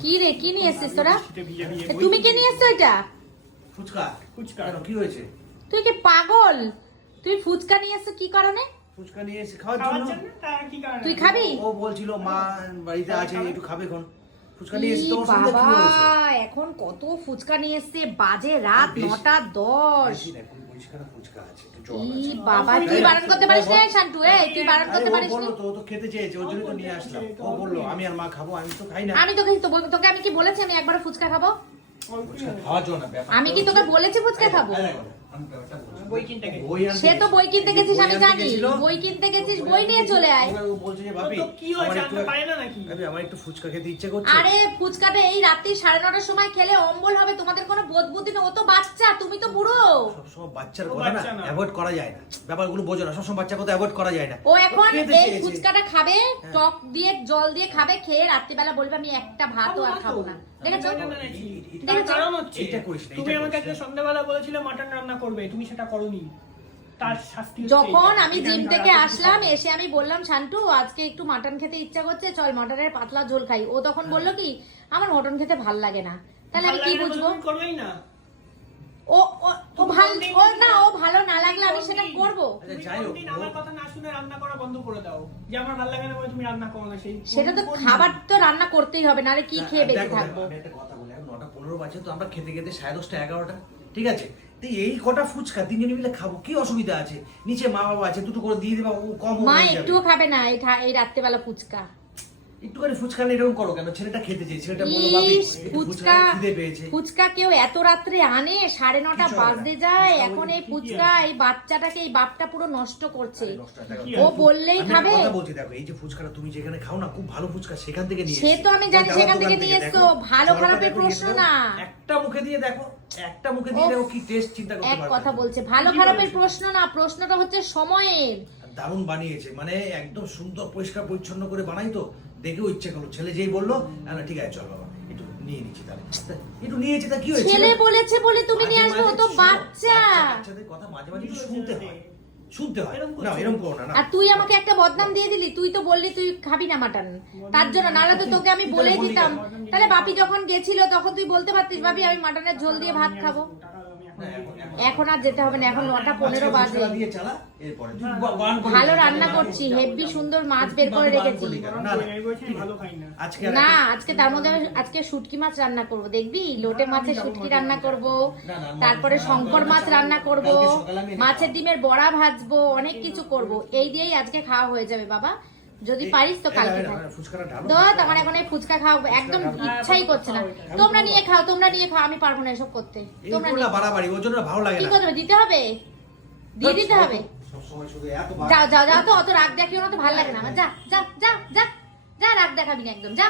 কি রে কি নিয়ে এসছিস তোরা? তুমি কি নিয়ে এসছো এটা? ফুচকা। ফুচকা। কি হয়েছে? তুই কি পাগল? তুই ফুচকা নিয়ে এসছো কি কারণে? ফুচকা নিয়ে এসে খাওয়ার জন্য? জন্য তা কি কারণে? তুই খাবি? ও বলছিল মা বাড়িতে আছে একটু খাবে এখন। ফুচকা নিয়ে এসে ই বাবা এখন কত ফুচকা নিয়ে এসছে? বাজে রাত নটা দশ। বেশি না, কুড়ি পঁচিশখানা ফুচকা আছে একটু জল আছে বাবা তুই বারণ করতে পারিস না শান্টু এ তুই বারণ করতে পারিস না তো তো খেতে চেয়েছে ওর জন্য তো নিয়ে আসলাম ও বলল আমি আর মা খাব আমি তো খাই না আমি তোকে তো তোকে আমি কি বলেছি আমি একবার ফুচকা খাব আমি কি তোকে বলেছি ফুচকা খাব আমি ব্যাপারটা সে তো বই কিনতে গেছিস আমি জানি। বই কিনতে গেছিস বই নিয়ে চলে আয়। বলছে যে ভাবি কি হয়েছে, না নাকি? আমার একটু ফুচকা খেতে ইচ্ছে করছে। আরে ফুচকাটা এই রাত্রি সাড়ে নটার সময় খেলে অম্বল হবে তোমাদের কোনো বোধ বুদ্ধি নেই। ও তো বাচ্চা তুমি তো বুড়ো। সবসময় বাচ্চার কথা না অ্যাভয়েড করা যায় না। ব্যাপারগুলো বোঝো না সবসময় বাচ্চার কথা অ্যাভয়েড করা যায় না। ও এখন এই ফুচকাটা খাবে হ্যাঁ। টক দিয়ে জল দিয়ে খাবে খেয়ে রাত্রিবেলা বলবে আমি একটা ভাতও আর খাব না। দেখেছ? দেখেছ? এটা করিস না, তুমি আমাকে আজকে সন্ধ্যাবেলা বলেছিলে মাটন রান্না করবে। তুমি সেটা করনি। তার শাস্তি যখন আমি জিম থেকে আসলাম এসে আমি বললাম শান্টু আজকে একটু মাটন খেতে ইচ্ছা করছে চল মাটনের পাতলা ঝোল খাই। ও তখন বলল কি আমার মটন খেতে ভালো লাগে না। তাহলে আমি কি বুঝব? করবেই না। ও ভালো ও না ও ভালো না লাগলে আমি সেটা করব। আচ্ছা, যাই হোক, আমার কথা না শুনে রান্না করা বন্ধ করে দাও। যে আমার ভালো লাগে না বলে তুমি রান্না করো না সেই সেটা তো খাবার তো রান্না করতেই হবে কি খেয়ে বেঁচে থাকব? একটা কথা বলি এখন নটা পনেরো বাজে তো আমরা খেতে খেতে সাড়ে দশটা এগারোটা ঠিক আছে? তো এই কটা ফুচকা তিনজনে মিলে খাব কি অসুবিধা আছে? নিচে মা বাবা আছে দুটো করে দিয়ে দেবা ও কম মা একটুও খাবে না এই রাত্রেবেলা ফুচকা। একটুখানি ফুচকা নিয়ে এরকম করো কেন? ছেলেটা খেতে চেয়ে ছেলেটা ফুচকা খিদে পেয়েছে। ফুচকা কেউ এত রাত্রে আনে? সাড়ে নটা। বাজতে যায় এখন এই ফুচকা এই বাচ্চাটাকে এই বাপটা পুরো নষ্ট করছে। ও বললেই খাবে। কথা বলছি দেখো এই যে ফুচকাটা তুমি যেখানে খাও না খুব ভালো ফুচকা সেখান থেকে নিয়ে সে তো আমি জানি সেখান থেকে নিয়ে এসছো, ভালো খারাপের প্রশ্ন না। একটা মুখে দিয়ে দেখো একটা মুখে দিয়ে দেখো কি টেস্ট চিন্তা করতে এক কথা বলছে ভালো খারাপের প্রশ্ন না প্রশ্নটা হচ্ছে সময়ের। দারুণ বানিয়েছে মানে একদম সুন্দর পরিষ্কার পরিচ্ছন্ন করে বানাই তো। দেখেও ইচ্ছে করল। ছেলে যেই বলল "না, ঠিক আছে চল বাবা একটু নিয়ে নিচ্ছি তাহলে। একটু নিয়েছি তা কি হয়েছে ছেলে বলেছে বলে তুমি নিয়ে আসবে ও তো বাচ্চা। বাচ্চাদের কথা মাঝে মাঝে একটু শুনতে হয়। শুনতে হয়। না এরকম করো না না। আর তুই আমাকে একটা বদনাম দিয়ে দিলি তুই তো বললি তুই খাবি না মাটন। তার জন্য নাহলে তো তোকে আমি তুই বলে তাহলে দিতাম। তাহলে বাপি যখন গেছিল তখন তুই বলতে পারতিস বাপি আমি মাটনের ঝোল দিয়ে ভাত খাব। এখন আর যেতে হবে না এখন নটা পনেরো বাজে। করলি ভালো রান্না করছি হেভি সুন্দর মাছ বের করে রেখেছি। না, আজকে তার মধ্যে আজকে শুটকি মাছ রান্না করব দেখবি? লোটে মাছের শুটকি রান্না করব তারপরে শঙ্কর মাছ রান্না করব মাছের ডিমের বড়া ভাজবো অনেক কিছু করব। এই দিয়েই আজকে খাওয়া হয়ে যাবে বাবা। যদি পারিস তো কালকে তো আমার এখন এই ফুচকা খাও একদম। ইচ্ছাই করছে না। হ্যাঁ, তোমরা নিয়ে খাও তোমরা নিয়ে খাও আমি পারব না এসব করতে। তোমরা নিয়ে খাও। বাড়াবাড়ি ওর জন্য ভালো লাগে কি করবে দিতে হবে? দিয়ে দিতে হবে? সবসময় শুধু এত যাও যাও যাও তো অত রাগ দেখিও না তো ভালো লাগে না। আমার যা যা যা যা যা রাগ দেখাবি না একদম। যা